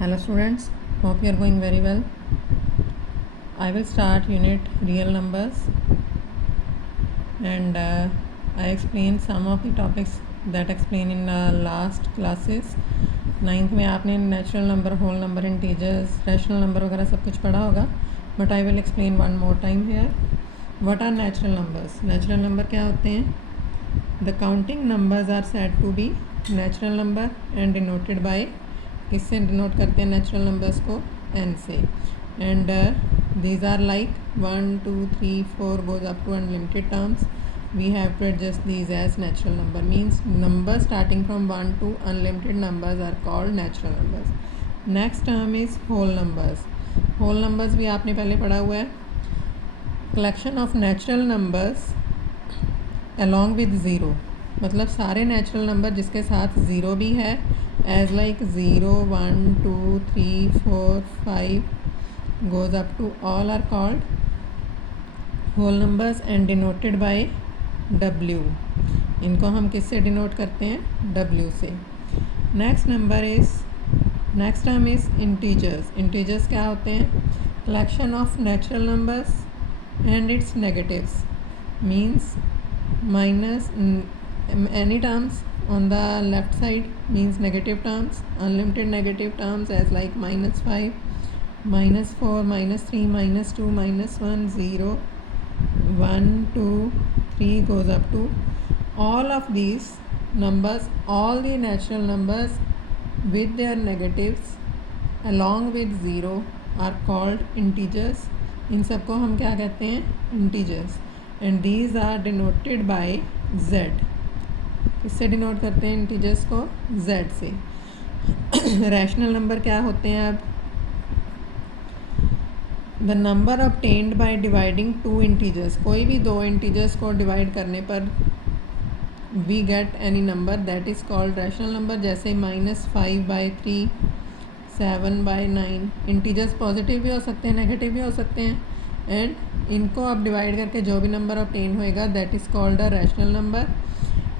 Hello students, hope you are going very well. I will start unit real numbers and I explain some of the topics that explain in last classes. 9th में आपने natural number, whole number, integers, rational number वगैरह सब कुछ पढ़ा होगा, but I will explain one more time here. What are natural numbers? Natural number क्या होते हैं? The counting numbers are said to be natural number and denoted by, किससे denote करते हैं नेचुरल नंबर्स को? एन से. And these are like 1 2 3 4 goes up to unlimited terms. We have to adjust these as natural number, means numbers starting from 1 to unlimited numbers are called natural numbers. Next term is whole numbers. whole numbers भी आपने पहले पढ़ा हुआ है. collection of natural numbers along with zero, मतलब सारे natural number जिसके साथ ज़ीरो भी है, as like 0 1 2 3 4 5 goes up to all are called whole numbers and denoted by W. इनको हम किससे डिनोट करते हैं? W से. Next term is integers. Integers क्या होते हैं? Collection of natural numbers and it's negatives, means minus any terms on the left side means negative terms, unlimited negative terms as like -5, -4, -3, -2, -1, 0, 1 2 3 goes up to all of these numbers. All the natural numbers with their negatives along with 0 are called integers. इन सबको हम क्या कहते हैं? integers. And these are denoted by Z. इससे denote करते हैं integers को? Z से. रैशनल नंबर क्या होते हैं? अब the number obtained by dividing two integers. कोई भी दो इंटीजर्स को डिवाइड करने पर we get any number, that is called rational number. जैसे -5/3, 7/9. इंटीजर्स पॉजिटिव भी हो सकते हैं, नेगेटिव भी हो सकते हैं, एंड इनको आप डिवाइड करके जो भी नंबर ऑब्टेन होएगा that is called a rational number.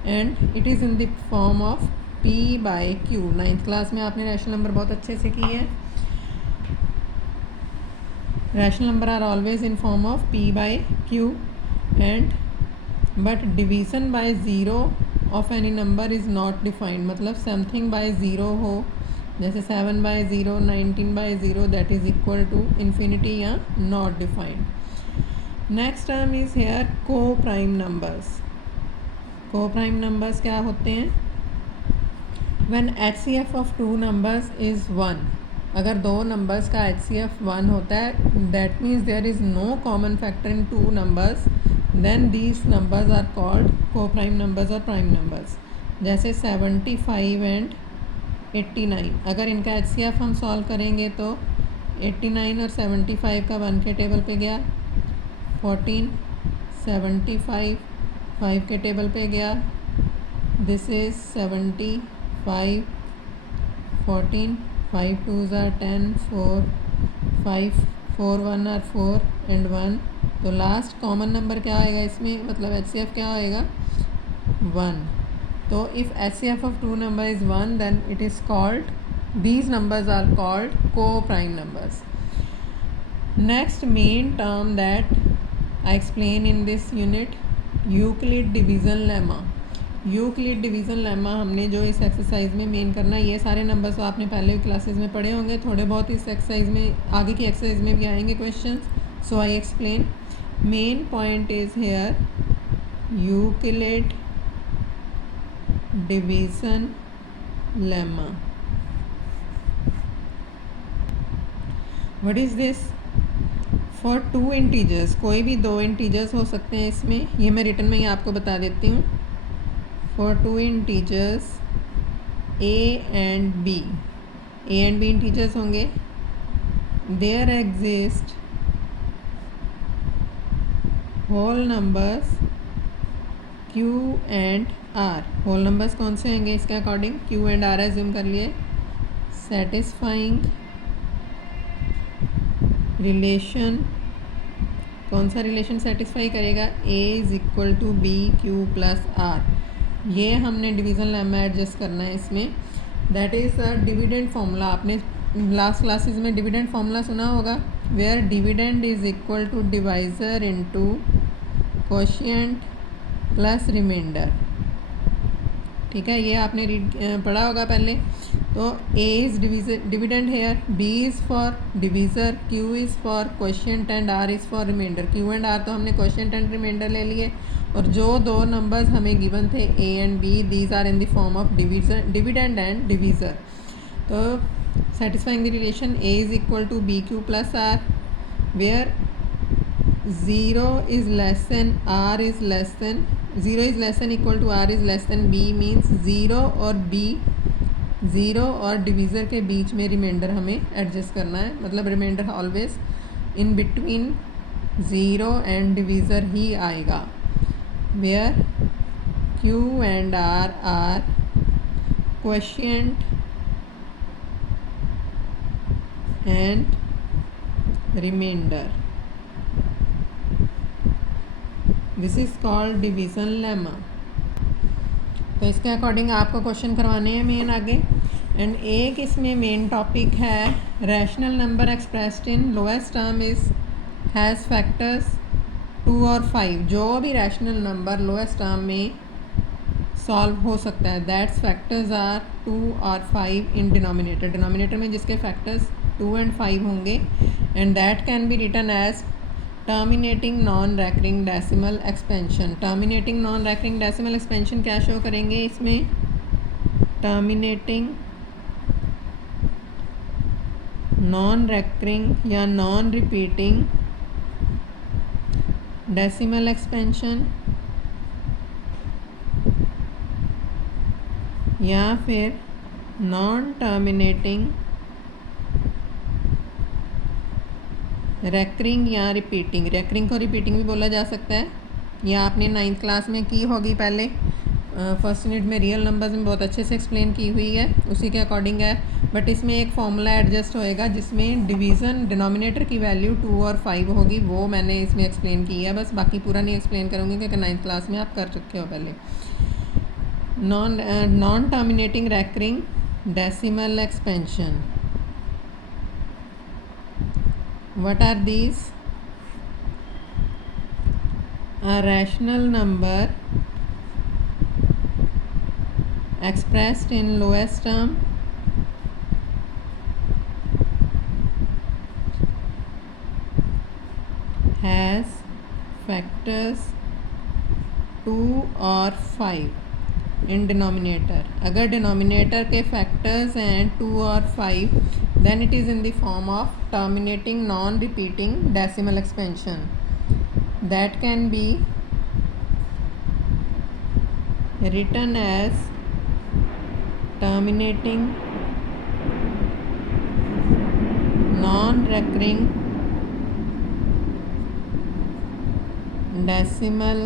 And it is in the form of P/Q. 9th class में आपने रैशनल नंबर बहुत अच्छे से की है. Rational number are always in form of P/Q. And but division by zero of any number is not defined, मतलब something by zero हो, जैसे 7/0, 19/0, that is equal to infinity या not defined. Next term is here coprime numbers. Coprime numbers क्या होते हैं? When HCF of two numbers is 1. अगर दो numbers का HCF 1 होता है, that means there is no common factor in two numbers, then these numbers are called coprime numbers और prime numbers. जैसे 75 एंड 89. अगर इनका HCF हम सॉल्व करेंगे तो 89 और 75 का 1 के टेबल पे गया, 14, 75 5 के टेबल पे गया, this is 75, 14, 5 2s are 10, 4, 5, 4 1 are 4 and 1. तो लास्ट कॉमन नंबर क्या आएगा इसमें, मतलब HCF क्या आएगा? 1. तो if HCF of two number is 1, then it is called, these numbers are called co-prime numbers. Next main term that I explain in this unit, Euclid division lemma. Euclid division lemma हमने जो इस exercise में main करना है, ये सारे numbers तो आपने पहले भी क्लासेस में पढ़े होंगे, थोड़े बहुत इस एक्सरसाइज में, आगे की एक्सरसाइज में भी आएंगे questions. So I explain. Main point is here Euclid division lemma. What is this? For two integers, कोई भी दो इंटीजर्स हो सकते हैं इसमें, ये मैं रिटन में ही आपको बता देती हूँ. For two integers A and B, A and B integers होंगे, there exist whole numbers Q and R. Whole numbers कौन से होंगे इसके according? Q and R assume कर लिए. सेटिस्फाइंग रिलेशन, कौन सा रिलेशन सेटिस्फाई करेगा? A is equal to BQ plus R. ये हमने डिवीज़न लेमा एडजस्ट करना है इसमें. That is a dividend formula. आपने लास्ट क्लासेस में डिविडेंड फॉर्मूला सुना होगा, where dividend is equal to divisor into quotient plus remainder. ठीक है, ये आपने पढ़ा होगा पहले। तो a is dividend here, b is for divisor, q is for quotient and r is for remainder. Q and r तो हमने क्वोशिएंट एंड रिमाइंडर ले लिए, और जो दो नंबर्स हमें गिवन थे a and b, these are in the form of dividend and divisor. तो satisfying the relation a is equal to bq plus r, where 0 is less than equal to r is less than b, means 0 और b, 0 और divisor के बीच में reminder हमें adjust करना है, मतलब remainder always in between 0 and divisor ही आएगा, where q and r are quotient and remainder. This is called division lemma. तो इसके अकॉर्डिंग आपको क्वेश्चन करवाने हैं मेन आगे। एंड एक इसमें मेन टॉपिक है rational number expressed in lowest term is has factors 2 और 5। जो भी रैशनल नंबर लोएस्ट टर्म में सॉल्व हो सकता है, दैट्स फैक्टर्स आर 2 और 5 इन डिनोमिनेटर। डिनोमिनेटर में जिसके फैक्टर्स 2 and 5 होंगे, and that can be written as terminating non recurring decimal expansion. Terminating non recurring decimal expansion क्या शो करेंगे इसमें? टर्मिनेटिंग नॉन रैकरिंग या नॉन रिपीटिंग डेसिमल एक्सपेंशन, या फिर नॉन टर्मिनेटिंग रैकरिंग या रिपीटिंग। रैकरिंग को repeating भी बोला जा सकता है। यह आपने 9th क्लास में की होगी पहले, फर्स्ट यूनिट में रियल नंबर्स में बहुत अच्छे से एक्सप्लेन की हुई है, उसी के अकॉर्डिंग है। बट इसमें एक फॉर्मूला एडजस्ट होएगा जिसमें डिवीज़न डिनोमिनेटर की वैल्यू 2 और 5 होगी, वो मैंने इसमें एक्सप्लेन की है, बस बाकी पूरा नहीं एक्सप्लेन करूँगी क्योंकि 9th क्लास में आप कर चुके हो पहले। Non terminating recurring decimal expansion, what are these? A rational number expressed in lowest term has factors 2 और 5 इन डिनोमिनेटर। अगर डिनोमिनेटर के फैक्टर्स हैं 2 और 5, then it is in the form of terminating non-repeating decimal expansion that can be written as terminating non-recurring decimal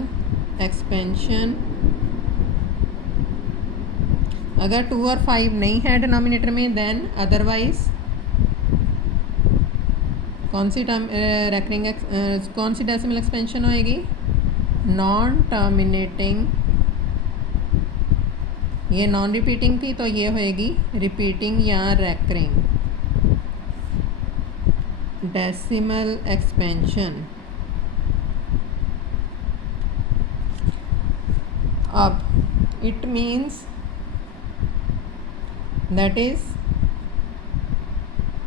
expansion। अगर 2 और 5 नहीं है denominator में, देन अदरवाइज कौन सी कौन सी डेसिमल एक्सपेंशन होएगी? Non terminating. ये नॉन रिपीटिंग थी तो ये होएगी रिपीटिंग या रैकरिंग डेसिमल एक्सपेंशन। अब it means that is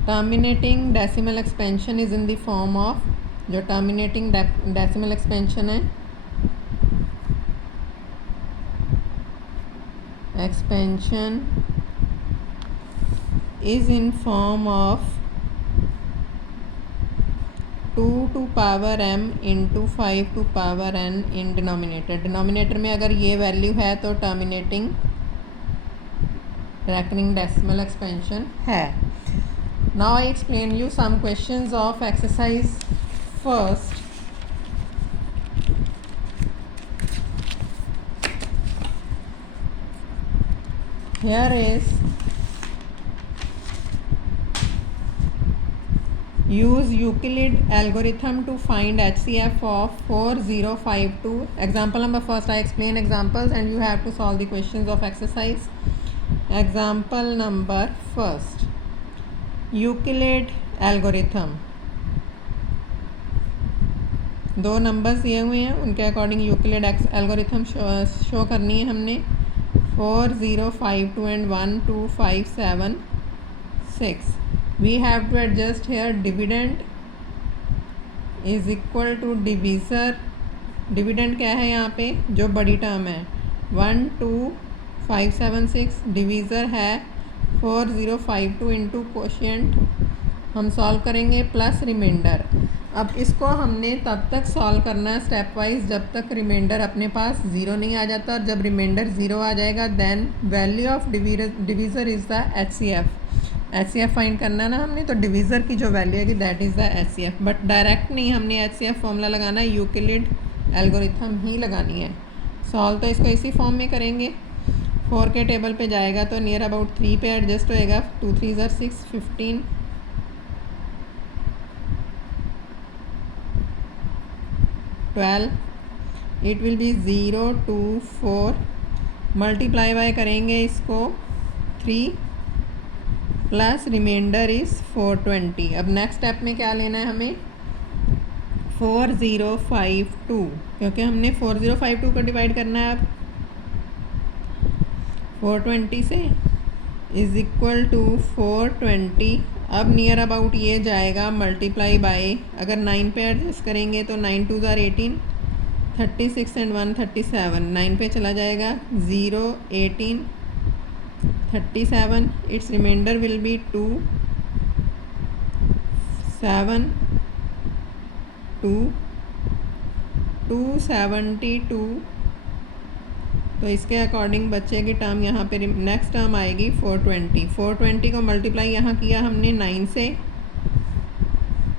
terminating decimal expansion is in the form of, जो terminating decimal expansion है, expansion is in form of 2 to power m into 5 to power n in denominator। Denominator में अगर ये value है तो terminating reckoning decimal expansion है। Now I explain you some questions of exercise first। Here is use Euclid algorithm to find HCF of 4052। Example number first, I explain examples and you have to solve the questions of exercise। Example number first, Euclid algorithm, दो numbers दिए हुए हैं, उनके according Euclid algorithm show करनी है हमने। 4052 and 12576। We have to adjust here dividend is equal to divisor. Dividend क्या है यहाँ पे, जो बड़ी टर्म है 12576, डिवीज़र है 4052 इंटू कोशिएंट हम सॉल्व करेंगे प्लस रिमाइंडर। अब इसको हमने तब तक सॉल्व करना है स्टेप वाइज जब तक रिमाइंडर अपने पास ज़ीरो नहीं आ जाता, और जब रिमाइंडर ज़ीरो आ जाएगा then value of divisor is the HCF। HCF find करना है ना हमने, तो डिवीज़र की जो वैल्यू है कि that is the HCF। But direct नहीं हमने HCF फॉर्मूला लगाना है, यूक्लिड एल्गोरिथम ही लगानी है। सॉल्व तो इसको इसी फॉर्म में करेंगे। 4 के टेबल पे जाएगा तो नियर अबाउट 3 पे एडजस्ट होएगा। 2 3 ज़र 6, 15, 12, it will B 0 2 4, multiply by करेंगे इसको 3 प्लस रिमाइंडर इज़ 420। अब नेक्स्ट स्टेप में क्या लेना है हमें, 4052, क्योंकि हमने 4052 को डिवाइड करना है अब 420 से, इज़ इक्वल टू 420। अब नियर अबाउट ये जाएगा मल्टीप्लाई बाय, अगर 9 पे एडजस्ट करेंगे तो 9 2 ज़ार 18, 36 एंड 1 37, 9 पे चला जाएगा 0 18 37, इट्स रिमाइंडर विल बी 2 7 2 272। तो इसके अकॉर्डिंग बच्चे की टर्म यहाँ पे नेक्स्ट टर्म आएगी 420। 420 को मल्टीप्लाई यहाँ किया हमने 9 से,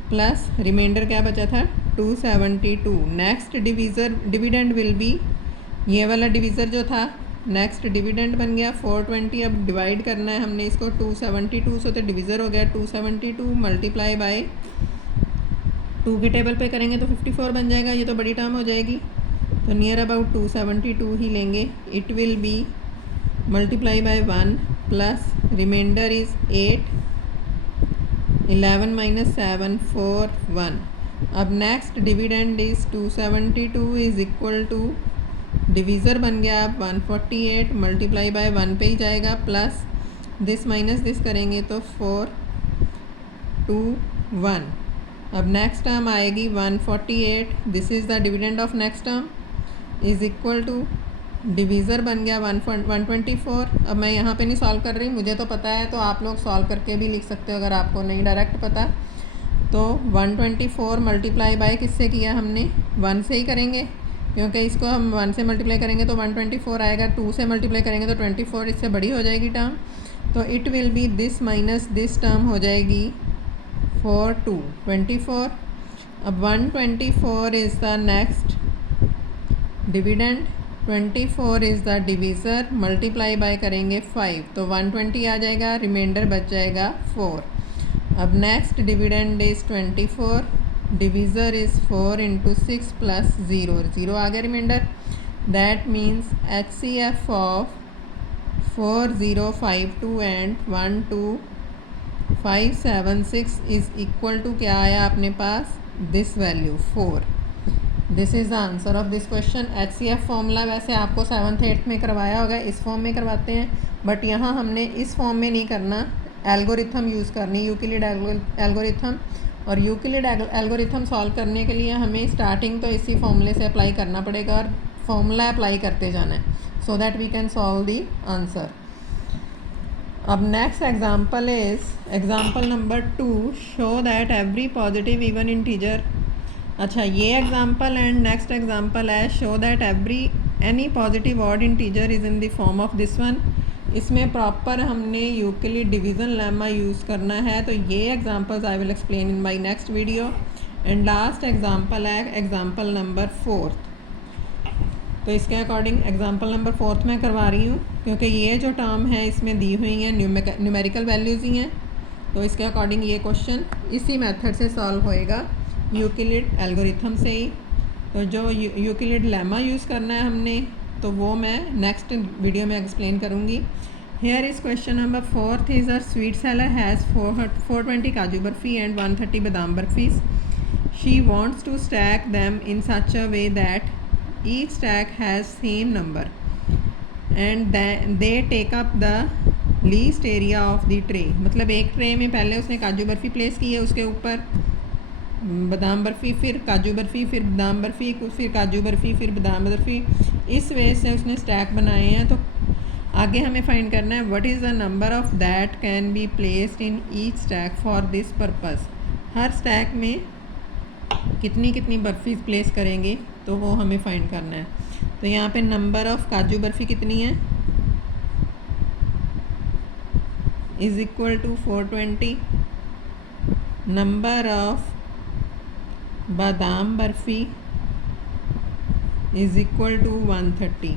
प्लस रिमाइंडर क्या बचा था 272। नेक्स्ट डिविडेंड विल बी, ये वाला डिवीज़र जो था नेक्स्ट डिविडेंड बन गया 420। अब डिवाइड करना है हमने इसको 272 से, तो डिवीज़र हो गया 272 मल्टीप्लाई बाय 2 की टेबल पे करेंगे तो 54 बन जाएगा, ये तो बड़ी टर्म हो जाएगी, तो नियर अबाउट 272 ही लेंगे। It will be multiply by 1 plus remainder is 8, 11 minus 7 4 1। अब next dividend is 272 is equal to, divisor बन गया अब 148, मल्टीप्लाई बाय 1 पे ही जाएगा, प्लस दिस माइनस दिस करेंगे तो 4 2 1। अब नेक्स्ट टर्म आएगी 148, this is the dividend of next term is equal to, divisor बन गया 124। अब मैं यहाँ पे नहीं सॉल्व कर रही, मुझे तो पता है, तो आप लोग सॉल्व करके भी लिख सकते हो अगर आपको नहीं डायरेक्ट पता। तो 124 मल्टीप्लाई बाय किससे किया हमने, 1 से ही करेंगे, क्योंकि इसको हम 1 से मल्टीप्लाई करेंगे तो 124 आएगा, 2 से मल्टीप्लाई करेंगे तो 24, इससे बड़ी हो जाएगी टर्म, तो it will B this minus this term हो जाएगी 4 2 24। अब 124 is the next dividend, 24 is the divisor, multiply by करेंगे 5 तो 120 आ जाएगा, रिमाइंडर बच जाएगा 4। अब next dividend is 24, divisor is 4 into 6 plus 0, 0 आ गया remainder, that means HCF of 4052 and 12576 is equal to क्या आया अपने पास, this value 4। This is the answer of this question. HCF formula वैसे आपको 7th 8th में करवाया होगा, इस फॉर्म में करवाते हैं, बट यहाँ हमने इस फॉर्म में नहीं करना, एल्गोरिथम यूज़ करनी, यूक्लिड एल्गोरिथम। और यूक्लिड एल्गोरिथम सॉल्व करने के लिए हमें स्टार्टिंग तो इसी फॉर्मूले से अप्लाई करना पड़ेगा और फॉर्मूला अप्लाई करते जाना है, so that we can solve the answer. अब next example is example number 2, show that every positive even integer. अच्छा, ये एग्जाम्पल एंड नेक्स्ट एग्जाम्पल है show that any positive odd integer is in the form of this one. इसमें proper हमने Euclid division lemma use करना है, तो ये examples I will explain in my next video. And last example है example number 4। तो इसके according example number 4 मैं करवा रही हूँ, क्योंकि ये जो टर्म है इसमें दी हुई हैं न्यूमेरिकल वैल्यूज़ ही हैं, तो इसके अकॉर्डिंग ये क्वेश्चन इसी मेथड से सॉल्व होएगा, यूक्लिड एल्गोरिथम से ही। तो जो यूक्लिड लेमा यूज़ करना है हमने, तो वो मैं नेक्स्ट वीडियो में एक्सप्लेन करूँगी। Here is question number 4th is a sweet seller has 420 Kaju Barfi and 130 Badam Barfis. She wants to stack them in such a way that each stack has same number and then they take up the least area of the tray. मतलब एक tray में पहले उसने काजू barfi place की है, उसके ऊपर बादाम बर्फ़ी, फिर काजू बर्फ़ी, फिर बादाम बर्फ़ी, फिर काजू बर्फ़ी, फिर बादाम बर्फ़ी, इस वे से उसने स्टैक बनाए हैं। तो आगे हमें फाइंड करना है what is the number of that can be placed in each stack for this purpose. Her stack में कितनी कितनी बर्फ़ीज़ प्लेस करेंगे तो वो हमें फाइंड करना है। तो यहाँ पे नंबर ऑफ़ काजू बर्फ़ी कितनी है is equal to 420, number of badam barfi is equal to 130।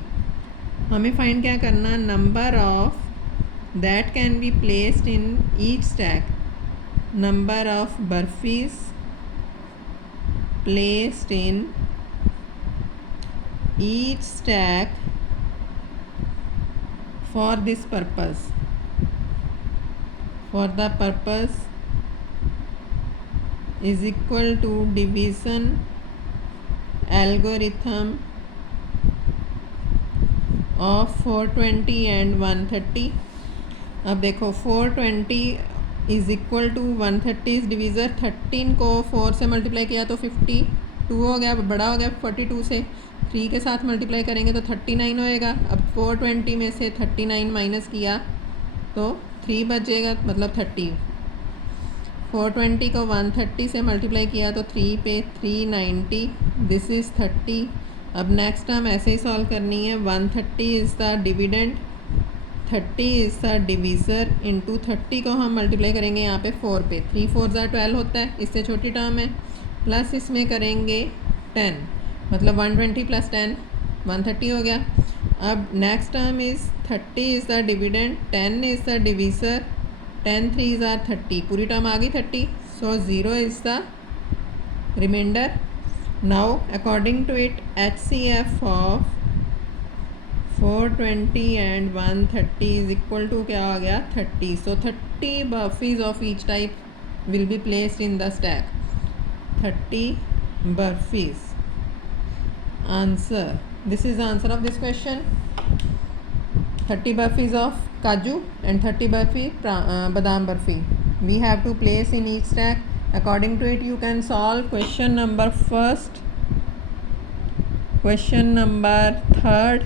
हमें फाइंड क्या करना, number of that can be placed in each stack, number of barfis placed in each stack for this purpose, for the purpose is equal to division algorithm of 420 and 130। अब देखो 420 is equal to 130 is divisor, 13 को 4 से multiply किया तो 52 हो गया, बड़ा हो गया 42 से, 3 के साथ मल्टीप्लाई करेंगे तो 39 होएगा। अब 420 में से 39 माइनस किया तो 3 बचेगा, मतलब 30। 420 को 130 से मल्टीप्लाई किया तो 3 पे 390, दिस इज़ 30। अब नेक्स्ट टर्म ऐसे ही सॉल्व करनी है। 130 is the dividend, 30 is the divisor, into 30 को हम मल्टीप्लाई करेंगे यहाँ पे 4 पे, 3 4 12 होता है, इससे छोटी टर्म है, प्लस इसमें करेंगे 10, मतलब 120 प्लस 10 130 हो गया। अब next term is 30 is the dividend, 10 is the divisor, 10 3s are 30, पूरी टर्म आ गई 30, so 0 is the remainder. Now according to it HCF of 420 and 130 is equal to क्या आ गया 30। So 30 barfis of each type will be placed in the stack, 30 barfis. Answer, this is the answer of this question. 30 burfis of kaju and 30 burfi badam burfi we have to place in each stack. According to it you can solve question number first, question number third,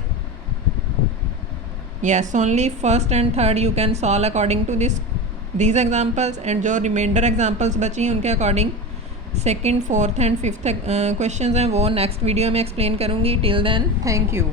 yes only first and third you can solve according to these examples, and जो remainder examples बची हैं उनके according second fourth and fifth questions हैं वो next video में explain करूँगी। Till then thank you.